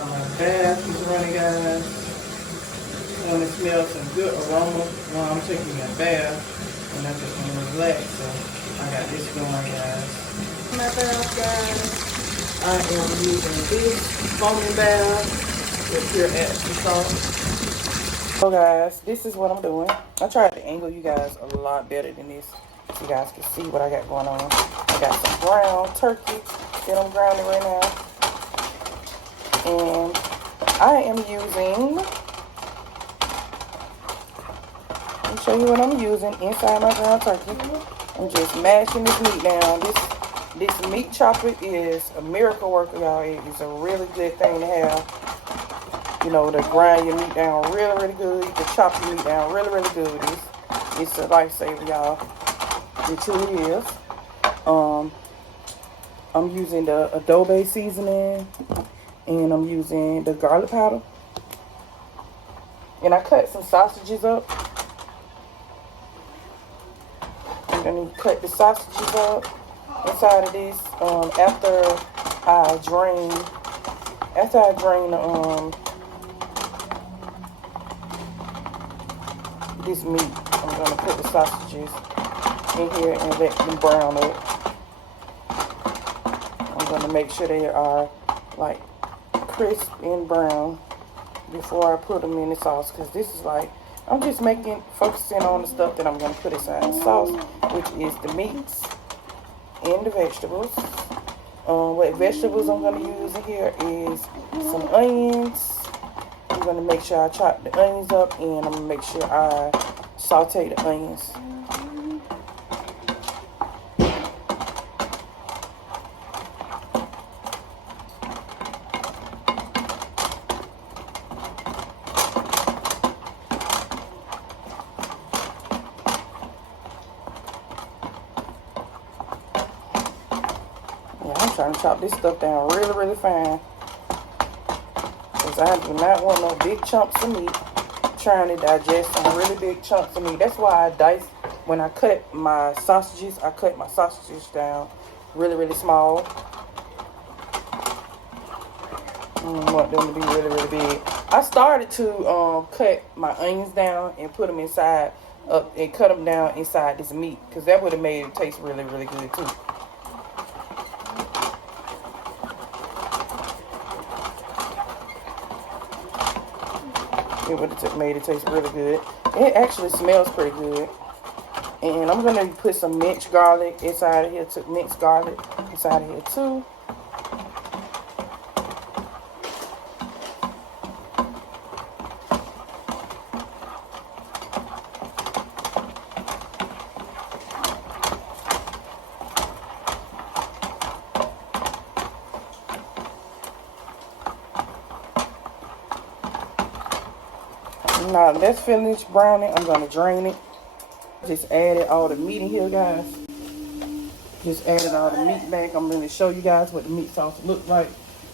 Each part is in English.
My bath is running, guys. I want to smell some good aroma while I'm taking a bath. And I just want to relax. So I got this going, guys. My bath, guys. I am using this foaming bath with pure Epsom salt. So guys, this is what I'm doing. I tried to angle you guys a lot better than this, so you guys can see what I got going on. I got some ground turkey that I'm grounding right now. And I am using, let me show you what I'm using inside my ground turkey. I'm just mashing this meat down. This meat chopper is a miracle worker, y'all. It is a really good thing to have. You know, to grind your meat down really, really good. You can chop your meat down really, really good. It's a lifesaver, y'all. It truly is. I'm using the adobe seasoning, and I'm using the garlic powder. And I cut some sausages up. I'm gonna cut the sausages up inside of this after I drain this meat. I'm gonna put the sausages in here and let them brown up. I'm gonna make sure they are like crisp and brown before I put them in the sauce, because this is like, I'm just focusing on the stuff that I'm gonna put inside the sauce, which is the meats and the vegetables. What vegetables I'm going to use in here is some onions. I'm going to make sure I chop the onions up, and I'm going to make sure I saute the onions. I'm trying to chop this stuff down really, really fine, because I do not want no big chunks of meat. I'm trying to digest some really big chunks of meat. That's why I dice, when I cut my sausages, I cut my sausages down really, really small. I don't want them to be really, really big. I started to cut my onions down and put them inside, and cut them down inside this meat, because that would have made it taste really, really good too. It would have made it taste really good. It actually smells pretty good. And I'm gonna put some minced garlic inside of here too. Minced garlic inside of here too. Now that's finished browning. I'm gonna drain it. Just added all the meat in here, guys. Just added all the meat back. I'm gonna show you guys what the meat sauce looks like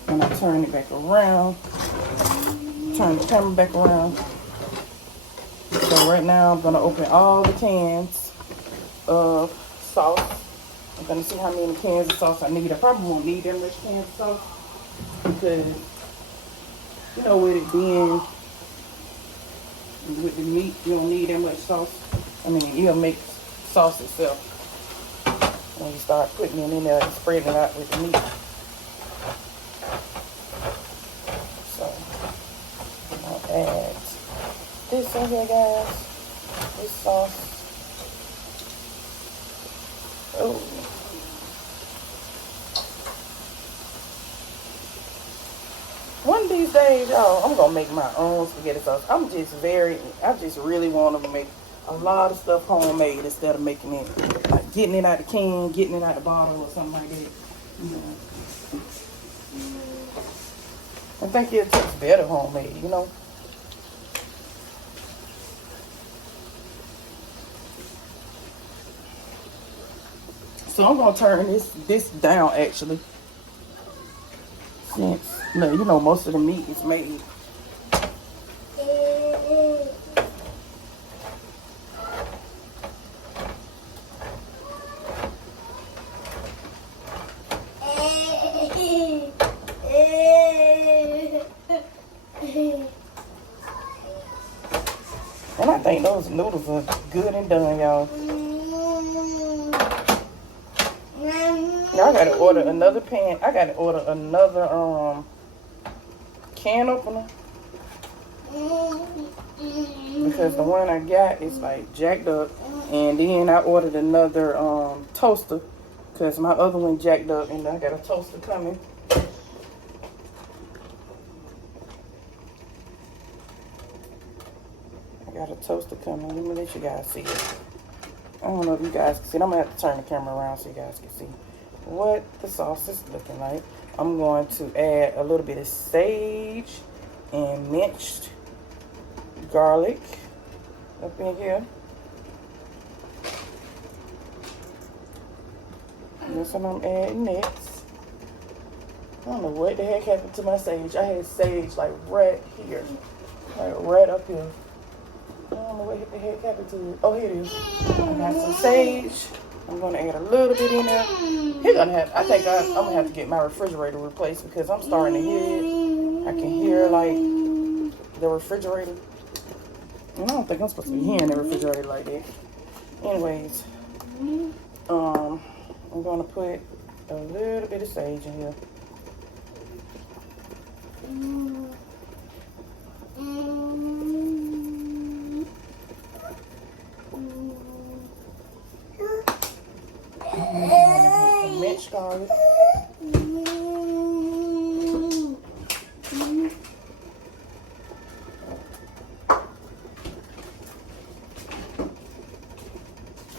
when I turn it back around. Turn the camera back around. So right now I'm gonna open all the cans of sauce. I'm gonna see how many cans of sauce I need. I probably won't need that much cans of sauce, because you know, with it being with the meat, you don't need that much sauce. I mean, it'll make sauce itself when you start putting it in there and spreading it out with the meat. So I'll add this in here, guys. This sauce. Oh. One of these days, y'all, I'm gonna make my own spaghetti sauce. I just really want to make a lot of stuff homemade instead of making it, like getting it out the can, getting it out the bottle or something like that. You know. I think it tastes better homemade, you know. So I'm gonna turn this down actually. Since you know, most of the meat is made. think those noodles are good and done, y'all. Now I gotta order another pan. I gotta order another can opener. Because the one I got is like jacked up. And then I ordered another toaster. Because my other one jacked up. And I got a toaster coming. I got a toaster coming. Let me let you guys see it. I don't know if you guys can see it. I'm going to have to turn the camera around so you guys can see what the sauce is looking like. I'm going to add a little bit of sage and minced garlic up in here. That's what I'm adding next. I don't know what the heck happened to my sage. I had sage like right here. Like right up here. I don't know what the heck happened to it. Oh, here it is. I got some sage. I'm gonna add a little bit in there. I think I'm gonna have to get my refrigerator replaced because I'm starting to hear it. I can hear like the refrigerator. And I don't think I'm supposed to be hearing the refrigerator like that. Anyways, I'm gonna put a little bit of sage in here. Some minced garlic.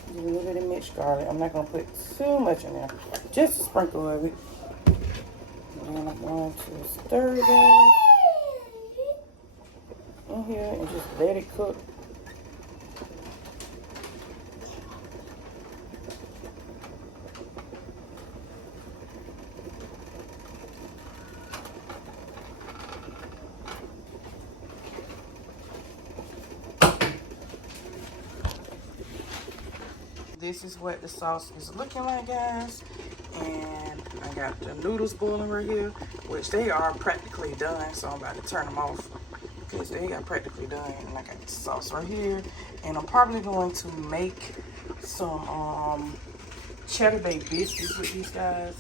A little bit of minced garlic. I'm not going to put too much in there. Just a sprinkle of it. And then I'm going to stir that in here and just let it cook. This is what the sauce is looking like, guys. And I got the noodles boiling right here, which they are practically done. So I'm about to turn them off because they are practically done. And I got the sauce right here. And I'm probably going to make some cheddar bay biscuits with these guys.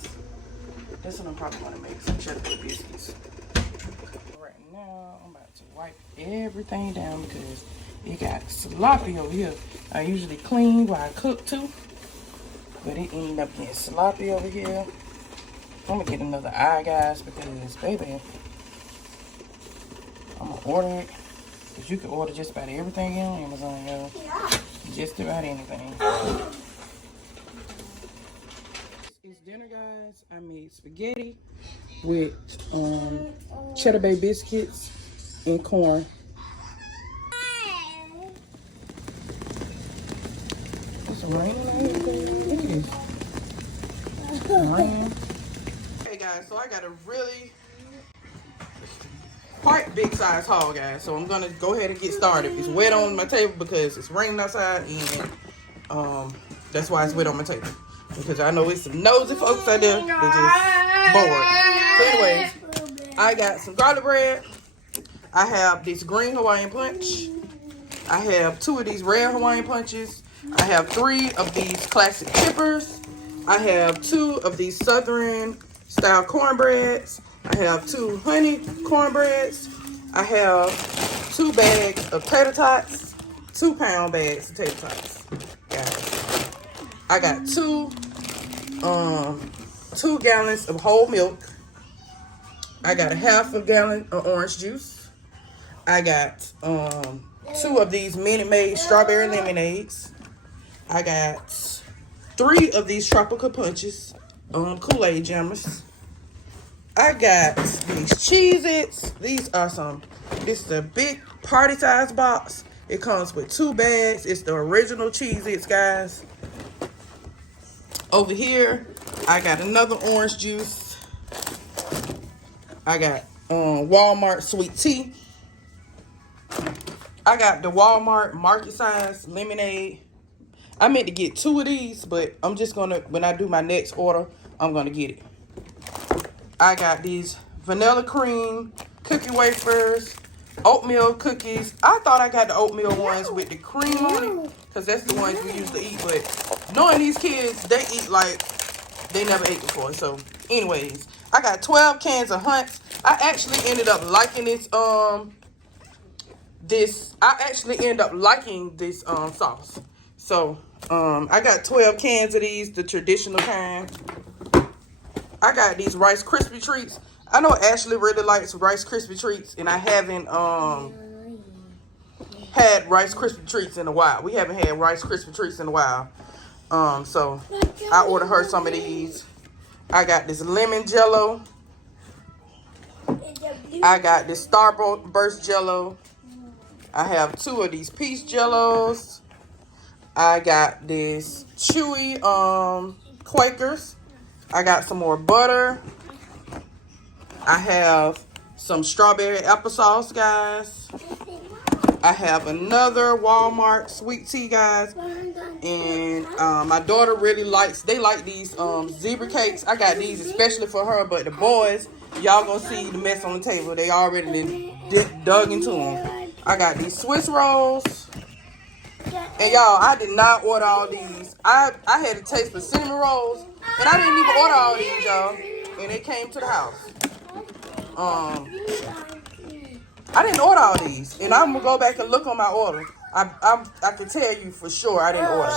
That's what I'm probably going to make, some cheddar bay biscuits. Right now, I'm about to wipe everything down because it got sloppy over here. I usually clean while I cook too, but it ended up getting sloppy over here. I'm gonna get another eye, guys, because baby, I'm gonna order it. Cause you can order just about everything on Amazon, y'all. Just about anything. It's dinner, guys. I made spaghetti with cheddar bay biscuits and corn. Rain. Look at this. Rain. Hey guys, so I got a really quite big size haul, guys. So I'm gonna go ahead and get started. It's wet on my table because it's raining outside, and that's why it's wet on my table. Because I know it's some nosy folks out there that just bored. So anyways, I got some garlic bread. I have this green Hawaiian punch. I have 2 of these red Hawaiian punches. I have 3 of these classic chippers. I have 2 of these southern style cornbreads. I have 2 honey cornbreads. I have 2 bags of tater tots. 2-pound bags of tater tots. Guys, I got 2 gallons of whole milk. I got a half a gallon of orange juice. I got 2 of these Minute Maid strawberry lemonades. I got 3 of these tropical punches, Kool-Aid jammers. I got these Cheez-Its. This is a big party size box. It comes with 2 bags. It's the original Cheez-Its, guys. Over here, I got another orange juice. I got Walmart sweet tea. I got the Walmart market size lemonade. I meant to get 2 of these, but I'm just gonna, when I do my next order, I'm gonna get it. I got these vanilla cream cookie wafers oatmeal cookies. I thought I got the oatmeal ones with the cream on it, because that's the ones we used to eat. But knowing these kids, they eat like they never ate before. So anyways, I got 12 cans of Hunt's. I actually ended up liking this sauce. So I got 12 cans of these, the traditional kind. I got these Rice Krispie treats. I know Ashley really likes Rice Krispie treats, and I haven't had Rice Krispie treats in a while. We haven't had Rice Krispie treats in a while. So I ordered her some of these. I got this lemon jello. I got this Starburst jello. I have 2 of these peach jellos. I got this chewy Quakers. I got some more butter. I have some strawberry applesauce, guys. I have another Walmart sweet tea, guys. And my daughter really likes, they like these zebra cakes. I got these especially for her, but the boys, y'all gonna see the mess on the table. They already dug into them. I got these Swiss rolls. And y'all, I did not order all these. I had a taste for cinnamon rolls, and I didn't even order all these, y'all. And they came to the house. I didn't order all these, and I'm gonna go back and look on my order. I can tell you for sure I didn't order.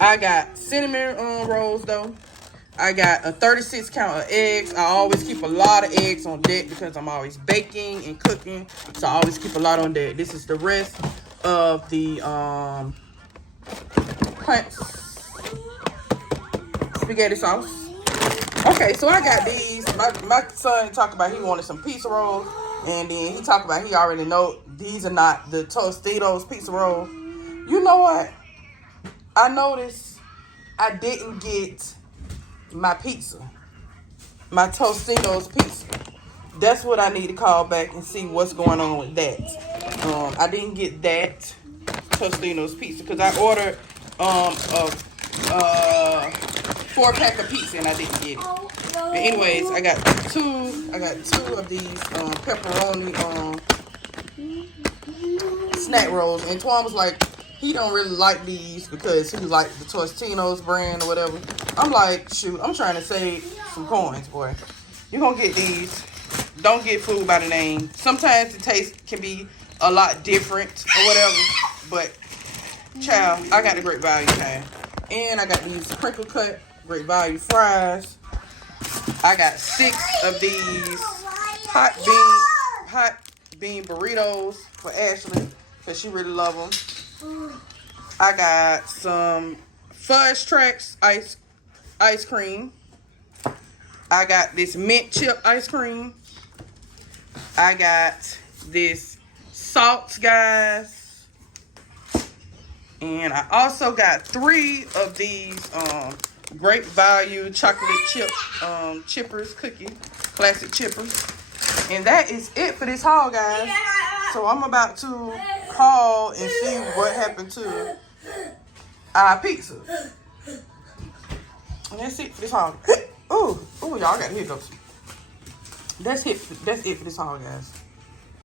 I got cinnamon rolls though. I got a 36 count of eggs. I always keep a lot of eggs on deck because I'm always baking and cooking, so I always keep a lot on deck. This is the rest of the spaghetti sauce. Okay, so I got these. My son talked about he wanted some pizza rolls, and then he talked about he already know these are not the Tostitos pizza roll. You know what? I noticed I didn't get my pizza, my Tostitos pizza. That's what I need to call back and see what's going on with that. I didn't get that Tostitos pizza because I ordered a 4-pack of pizza and I didn't get it. But anyways, I got two of these pepperoni snack rolls, and Twan was like, he don't really like these because he likes the Tostitos brand or whatever. I'm like, shoot, I'm trying to save some coins, boy. You're gonna get these. Don't get food by the name. Sometimes the taste can be a lot different or whatever, but child, I got the Great Value kind. And I got these crinkle cut Great Value fries. I got 6 of these hot bean burritos for Ashley because she really love them. I got some Fudge Tracks ice cream. I got this mint chip ice cream. I got this salts, guys. And I also got 3 of these Great Value chocolate chip chippers cookie, classic chippers. And that is it for this haul, guys. So I'm about to call and see what happened to our pizza. And that's it for this haul. Ooh, y'all got hiccups. That's it for this haul, guys.